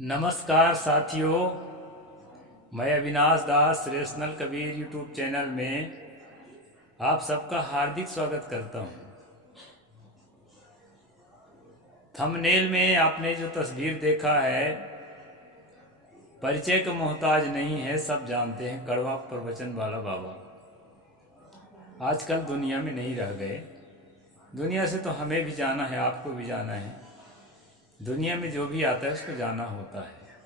नमस्कार साथियों, मैं अविनाश दास रेशनल कबीर यूट्यूब चैनल में आप सबका हार्दिक स्वागत करता हूं। थंबनेल में आपने जो तस्वीर देखा है, परिचय का मोहताज नहीं है, सब जानते हैं, कड़वा प्रवचन वाला बाबा आजकल दुनिया में नहीं रह गए। दुनिया से तो हमें भी जाना है, आपको भी जाना है। दुनिया में जो भी आता है उसको जाना होता है।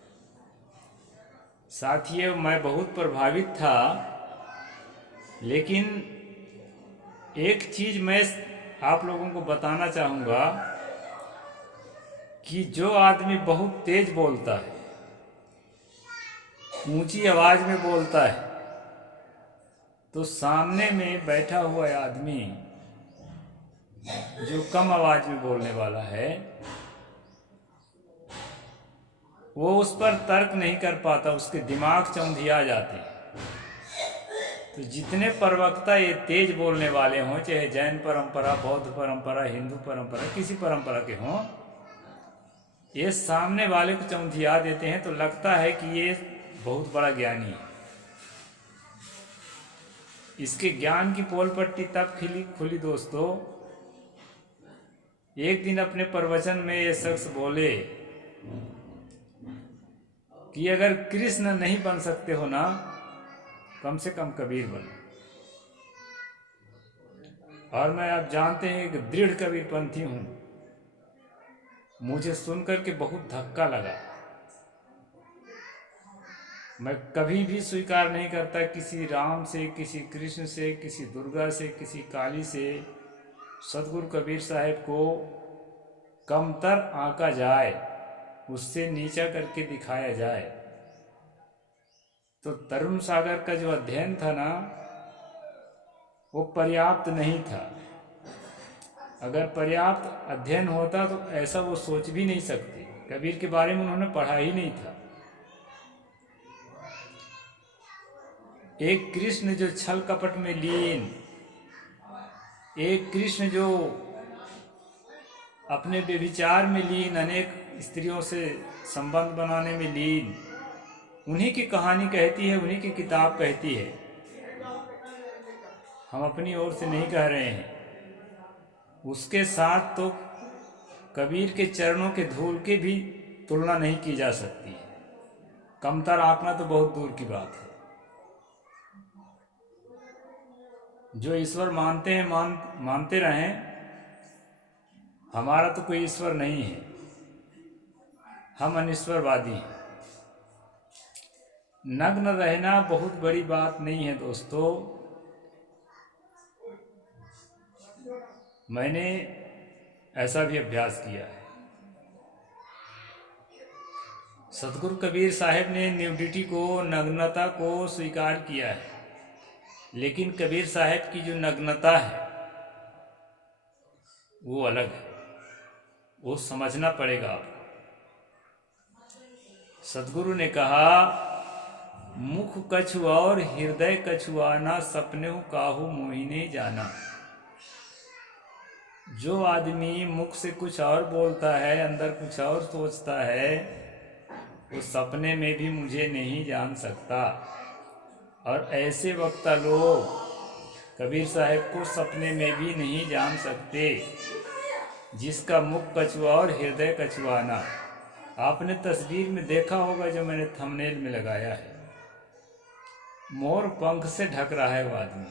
साथियों, मैं बहुत प्रभावित था, लेकिन एक चीज़ मैं आप लोगों को बताना चाहूँगा कि जो आदमी बहुत तेज बोलता है, ऊंची आवाज़ में बोलता है, तो सामने में बैठा हुआ आदमी जो कम आवाज़ में बोलने वाला है, वो उस पर तर्क नहीं कर पाता, उसके दिमाग चौंधिया जाते हैं। तो जितने प्रवक्ता ये तेज बोलने वाले हों, चाहे जैन परंपरा, बौद्ध परंपरा, हिंदू परंपरा, किसी परंपरा के हों, ये सामने वाले को चौंधिया देते हैं। तो लगता है कि ये बहुत बड़ा ज्ञानी है। इसके ज्ञान की पोल पट्टी तब खुली दोस्तों, एक दिन अपने प्रवचन में ये शख्स बोले कि अगर कृष्ण नहीं बन सकते हो ना, कम से कम कबीर बनो। और मैं आप जानते हैं कि दृढ़ कबीरपंथी हूं। मुझे सुनकर के बहुत धक्का लगा। मैं कभी भी स्वीकार नहीं करता किसी राम से, किसी कृष्ण से, किसी दुर्गा से, किसी काली से सतगुरु कबीर साहब को कमतर आंका जाए, उससे नीचा करके दिखाया जाए। तो तरुण सागर का जो अध्ययन था ना, वो पर्याप्त नहीं था। अगर पर्याप्त अध्ययन होता तो ऐसा वो सोच भी नहीं सकते। कबीर के बारे में उन्होंने पढ़ा ही नहीं था। एक कृष्ण जो छल कपट में लीन, एक कृष्ण जो अपने व्यभिचार में लीन, अनेक स्त्रियों से संबंध बनाने में लीन, उन्हीं की कहानी कहती है, उन्हीं की किताब कहती है। हम अपनी ओर से नहीं कह रहे हैं। उसके साथ तो कबीर के चरणों के धूल की भी तुलना नहीं की जा सकती है। कमतर आंकना तो बहुत दूर की बात है। जो ईश्वर मानते हैं मानते रहें। हमारा तो कोई ईश्वर नहीं है, हम अनिश्वरवादी हैं। नग्न रहना बहुत बड़ी बात नहीं है दोस्तों। मैंने ऐसा भी अभ्यास किया है। सतगुरु कबीर साहब ने न्यूडिटी को, नग्नता को स्वीकार किया है, लेकिन कबीर साहब की जो नग्नता है वो अलग है। वो समझना पड़ेगा आपको। सतगुरु ने कहा, मुख कछु और हृदय कछुआना, सपने काहू मोहिने जाना। जो आदमी मुख से कुछ और बोलता है, अंदर कुछ और सोचता है, वो सपने में भी मुझे नहीं जान सकता। और ऐसे वक्ता लोग कबीर साहब को सपने में भी नहीं जान सकते, जिसका मुख कछुआ और हृदय कछुआना। आपने तस्वीर में देखा होगा जो मैंने थंबनेल में लगाया है, मोर पंख से ढक रहा है वो आदमी।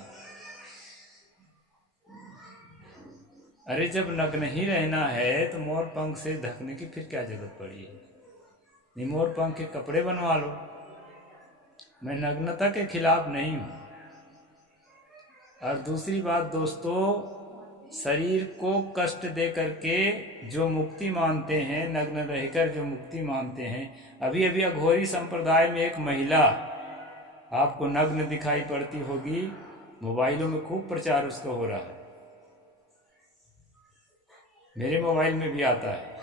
अरे जब नग्न ही रहना है तो मोर पंख से ढकने की फिर क्या जरूरत पड़ी है? नहीं, मोर पंख के कपड़े बनवा लो। मैं नग्नता के खिलाफ नहीं हूं। और दूसरी बात दोस्तों, शरीर को कष्ट दे करके जो मुक्ति मानते हैं, नग्न रहकर जो मुक्ति मानते हैं। अभी अभी अघोरी संप्रदाय में एक महिला आपको नग्न दिखाई पड़ती होगी, मोबाइलों में खूब प्रचार उसका हो रहा है। मेरे मोबाइल में भी आता है।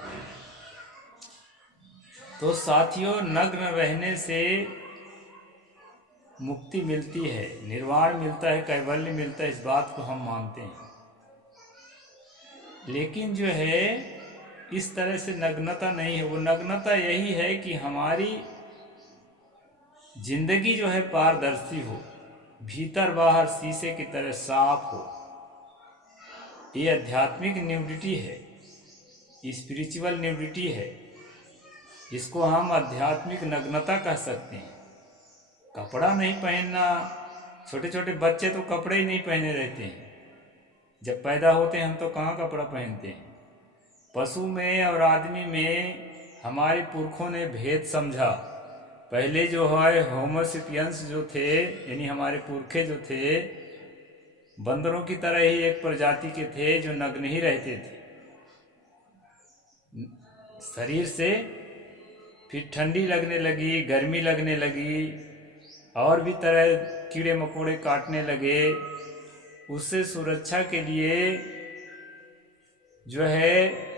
तो साथियों, नग्न रहने से मुक्ति मिलती है, निर्वाण मिलता है, कैवल्य मिलता है, इस बात को हम मानते हैं। लेकिन जो है इस तरह से नग्नता नहीं है। वो नग्नता यही है कि हमारी जिंदगी जो है पारदर्शी हो, भीतर बाहर शीशे की तरह साफ हो। ये आध्यात्मिक न्यूडिटी है, स्पिरिचुअल न्यूडिटी है। इसको हम आध्यात्मिक नग्नता कह सकते हैं। कपड़ा नहीं पहनना, छोटे छोटे बच्चे तो कपड़े ही नहीं पहने रहते हैं। जब पैदा होते हैं हम तो कहाँ कपड़ा पहनते हैं। पशु में और आदमी में हमारे पुरखों ने भेद समझा। पहले जो है होमोसेपियंस जो थे, यानी हमारे पुरखे जो थे, बंदरों की तरह ही एक प्रजाति के थे जो नग्न ही रहते थे शरीर से। फिर ठंडी लगने लगी, गर्मी लगने लगी, और भी तरह कीड़े मकोड़े काटने लगे। उससे सुरक्षा के लिए जो है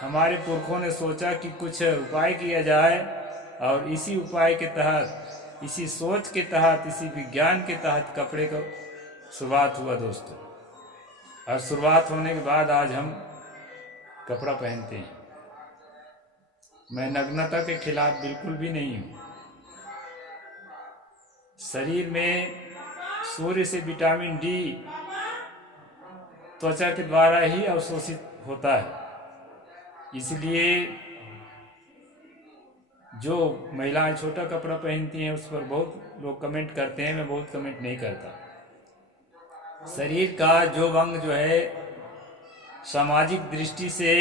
हमारे पुरखों ने सोचा कि कुछ उपाय किया जाए, और इसी उपाय के तहत, इसी सोच के तहत, इसी विज्ञान के तहत कपड़े का शुरुआत हुआ दोस्तों। और शुरुआत होने के बाद आज हम कपड़ा पहनते हैं। मैं नग्नता के खिलाफ बिल्कुल भी नहीं हूँ। शरीर में सूर्य से विटामिन डी त्वचा के द्वारा ही अवशोषित होता है। इसलिए जो महिलाएं छोटा कपड़ा पहनती हैं उस पर बहुत लोग कमेंट करते हैं, मैं बहुत कमेंट नहीं करता। शरीर का जो अंग जो है सामाजिक दृष्टि से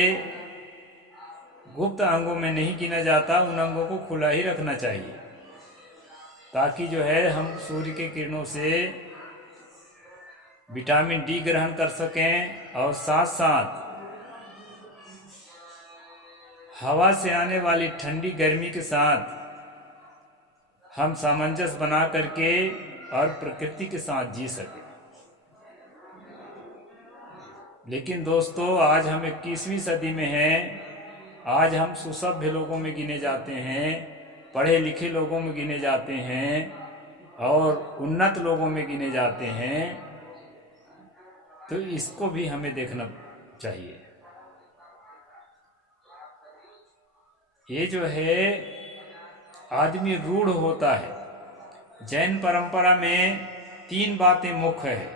गुप्त अंगों में नहीं गिना जाता, उन अंगों को खुला ही रखना चाहिए, ताकि जो है हम सूर्य के किरणों से विटामिन डी ग्रहण कर सकें, और साथ साथ हवा से आने वाली ठंडी गर्मी के साथ हम सामंजस्य बना करके और प्रकृति के साथ जी सकें। लेकिन दोस्तों आज हम 21वीं सदी में हैं। आज हम सुसभ्य लोगों में गिने जाते हैं, पढ़े लिखे लोगों में गिने जाते हैं, और उन्नत लोगों में गिने जाते हैं। तो इसको भी हमें देखना चाहिए। ये जो है आदमी रूढ़ होता है। जैन परंपरा में 3 बातें मुख्य है।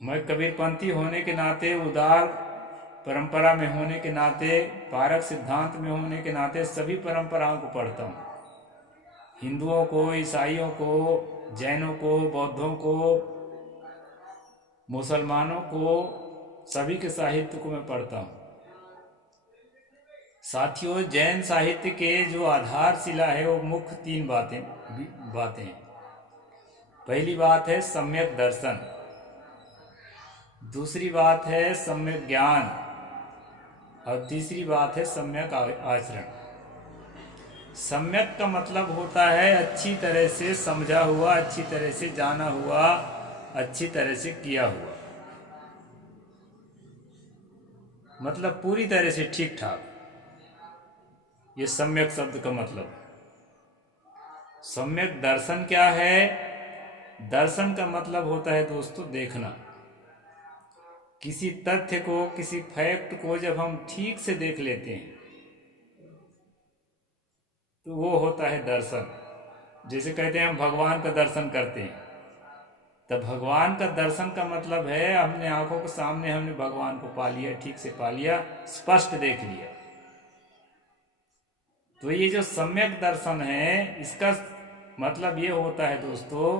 मैं कबीरपंथी होने के नाते, उदार परंपरा में होने के नाते, पारक सिद्धांत में होने के नाते सभी परंपराओं को पढ़ता हूँ। हिंदुओं को, ईसाइयों को, जैनों को, बौद्धों को, मुसलमानों को, सभी के साहित्य को मैं पढ़ता हूँ। साथियों, जैन साहित्य के जो आधारशिला है वो मुख्य 3 बातें हैं। पहली बात है सम्यक दर्शन, दूसरी बात है सम्यक ज्ञान, और तीसरी बात है सम्यक आचरण। सम्यक का मतलब होता है अच्छी तरह से समझा हुआ, अच्छी तरह से जाना हुआ, अच्छी तरह से किया हुआ, मतलब पूरी तरह से ठीक ठाक। ये सम्यक शब्द का मतलब। सम्यक दर्शन क्या है? दर्शन का मतलब होता है दोस्तों देखना। किसी तथ्य को, किसी फैक्ट को जब हम ठीक से देख लेते हैं तो वो होता है दर्शन। जैसे कहते हैं हम भगवान का दर्शन करते हैं, तब भगवान का दर्शन का मतलब है हमने आंखों के सामने हमने भगवान को पा लिया, ठीक से पा लिया, स्पष्ट देख लिया। तो ये जो सम्यक दर्शन है, इसका मतलब ये होता है दोस्तों,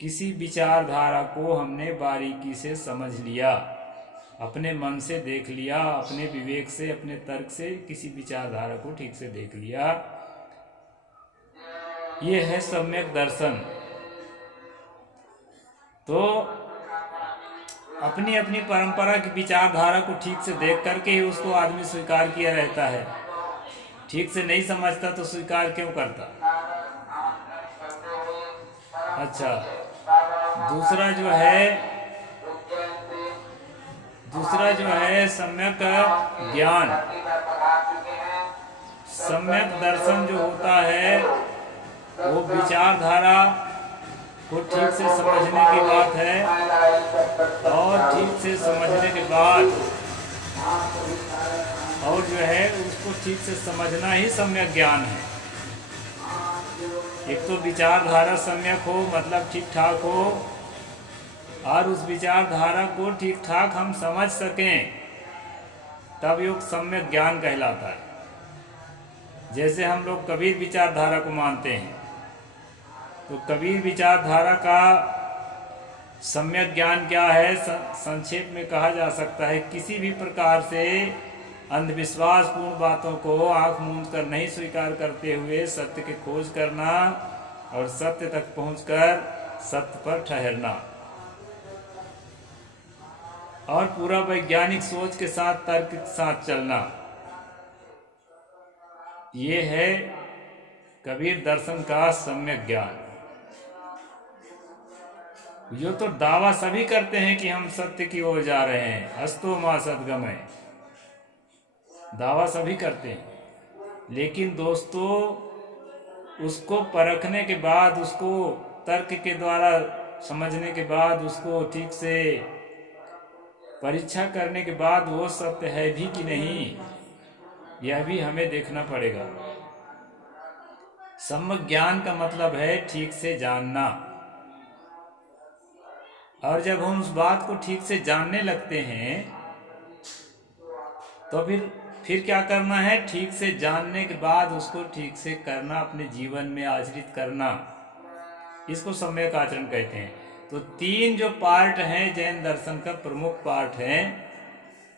किसी विचारधारा को हमने बारीकी से समझ लिया, अपने मन से देख लिया, अपने विवेक से, अपने तर्क से किसी विचारधारा को ठीक से देख लिया। ये है सम्यक दर्शन। तो अपनी अपनी परंपरा की विचारधारा को ठीक से देख करके ही उसको आदमी स्वीकार किया रहता है। ठीक से नहीं समझता तो स्वीकार क्यों करता? अच्छा, दूसरा जो है सम्यक ज्ञान। सम्यक दर्शन जो होता है वो विचारधारा को ठीक से समझने की बात है, और ठीक से समझने के बाद और जो है उसको ठीक से समझना ही सम्यक ज्ञान है। एक तो विचारधारा सम्यक हो, मतलब ठीक ठाक हो, और उस विचारधारा को ठीक ठाक हम समझ सकें, तब योग सम्यक ज्ञान कहलाता है। जैसे हम लोग कबीर विचारधारा को मानते हैं, तो कबीर विचारधारा का सम्यक ज्ञान क्या है? संक्षेप में कहा जा सकता है, किसी भी प्रकार से अंधविश्वासपूर्ण बातों को आंख मूंद कर नहीं स्वीकार करते हुए सत्य की खोज करना और सत्य तक पहुंचकर सत्य पर ठहरना, और पूरा वैज्ञानिक सोच के साथ, तर्क के साथ चलना। ये है कबीर दर्शन का सम्यक ज्ञान। जो तो दावा सभी करते हैं कि हम सत्य की ओर जा रहे हैं, अस्तो मा सद्गमय, दावा सभी करते हैं, लेकिन दोस्तों उसको परखने के बाद, उसको तर्क के द्वारा समझने के बाद, उसको ठीक से परीक्षा करने के बाद वो सत्य है भी कि नहीं, यह भी हमें देखना पड़ेगा। सम्यक ज्ञान का मतलब है ठीक से जानना, और जब हम उस बात को ठीक से जानने लगते हैं तो फिर क्या करना है? ठीक से जानने के बाद उसको ठीक से करना, अपने जीवन में आचरित करना, इसको सम्यक आचरण कहते हैं। तो 3 जो पार्ट हैं जैन दर्शन का, प्रमुख पार्ट हैं।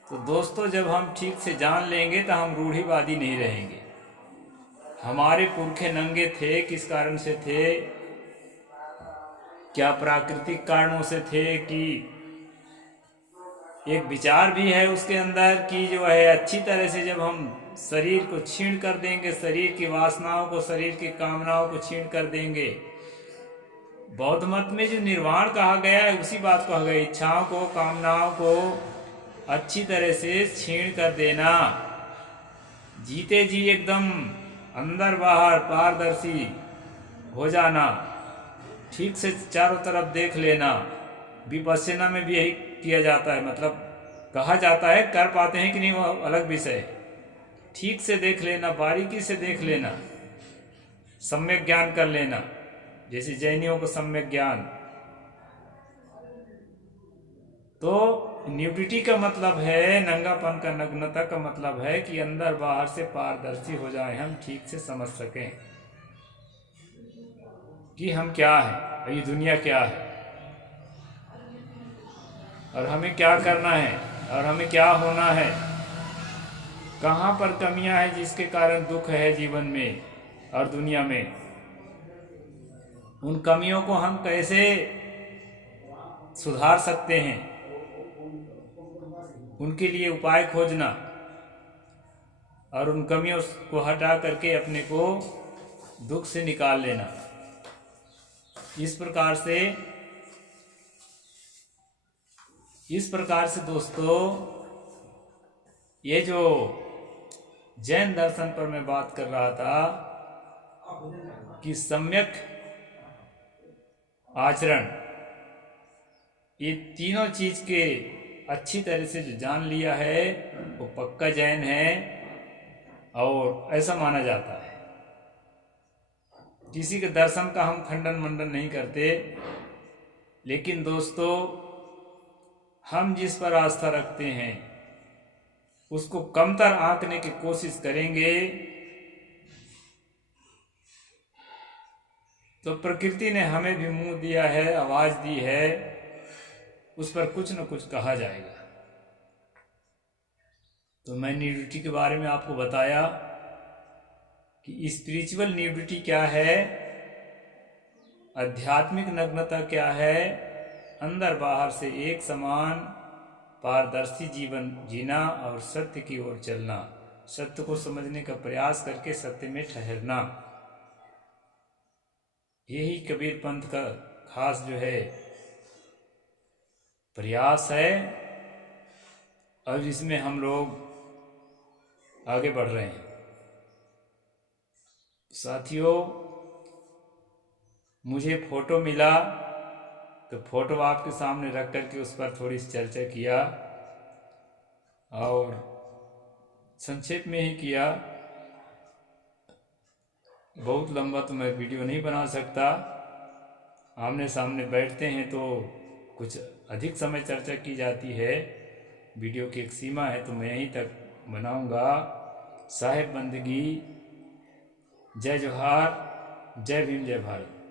तो दोस्तों जब हम ठीक से जान लेंगे तो हम रूढ़िवादी नहीं रहेंगे। हमारे पुरखे नंगे थे, किस कारण से थे? क्या प्राकृतिक कारणों से थे, कि एक विचार भी है उसके अंदर कि जो है अच्छी तरह से जब हम शरीर को छीण कर देंगे, शरीर की वासनाओं को, शरीर की कामनाओं को छीण कर देंगे। बौद्ध मत में जो निर्वाण कहा गया है उसी बात कहा गया, इच्छाओं को, कामनाओं को अच्छी तरह से छीण कर देना, जीते जी एकदम अंदर बाहर पारदर्शी हो जाना, ठीक से चारों तरफ देख लेना। विपश्यना में भी यही किया जाता है, मतलब कहा जाता है, कर पाते हैं कि नहीं वो अलग विषय है। ठीक से देख लेना, बारीकी से देख लेना, सम्यक ज्ञान कर लेना, जैसे जैनियों को सम्यक ज्ञान। तो न्यूडिटी का मतलब है, नंगापन का, नग्नता का मतलब है कि अंदर बाहर से पारदर्शी हो जाए, हम ठीक से समझ सकें कि हम क्या हैं, ये दुनिया क्या है, और हमें क्या करना है, और हमें क्या होना है, कहाँ पर कमियां हैं जिसके कारण दुख है जीवन में और दुनिया में। उन कमियों को हम कैसे सुधार सकते हैं, उनके लिए उपाय खोजना, और उन कमियों को हटा करके अपने को दुख से निकाल लेना। इस प्रकार से दोस्तों, ये जो जैन दर्शन पर मैं बात कर रहा था कि सम्यक आचरण, ये तीनों चीज के अच्छी तरह से जो जान लिया है वो पक्का जैन है, और ऐसा माना जाता है। किसी के दर्शन का हम खंडन मंडन नहीं करते, लेकिन दोस्तों हम जिस पर आस्था रखते हैं उसको कमतर आंकने की कोशिश करेंगे तो प्रकृति ने हमें भी मुंह दिया है, आवाज दी है, उस पर कुछ न कुछ कहा जाएगा। तो मैं न्यूडिटी के बारे में आपको बताया कि स्पिरिचुअल न्यूडिटी क्या है, आध्यात्मिक नग्नता क्या है, अंदर बाहर से एक समान पारदर्शी जीवन जीना और सत्य की ओर चलना, सत्य को समझने का प्रयास करके सत्य में ठहरना, यही कबीर पंथ का खास जो है प्रयास है, और इसमें हम लोग आगे बढ़ रहे हैं। साथियों, मुझे फोटो मिला तो फोटो आपके सामने रख करके उस पर थोड़ी सी चर्चा किया, और संक्षेप में ही किया। बहुत लंबा तो मैं वीडियो नहीं बना सकता। आमने सामने बैठते हैं तो कुछ अधिक समय चर्चा की जाती है, वीडियो की एक सीमा है, तो मैं यहीं तक बनाऊंगा। साहिब बंदगी। जय जोहार, जय भीम, जय भारत।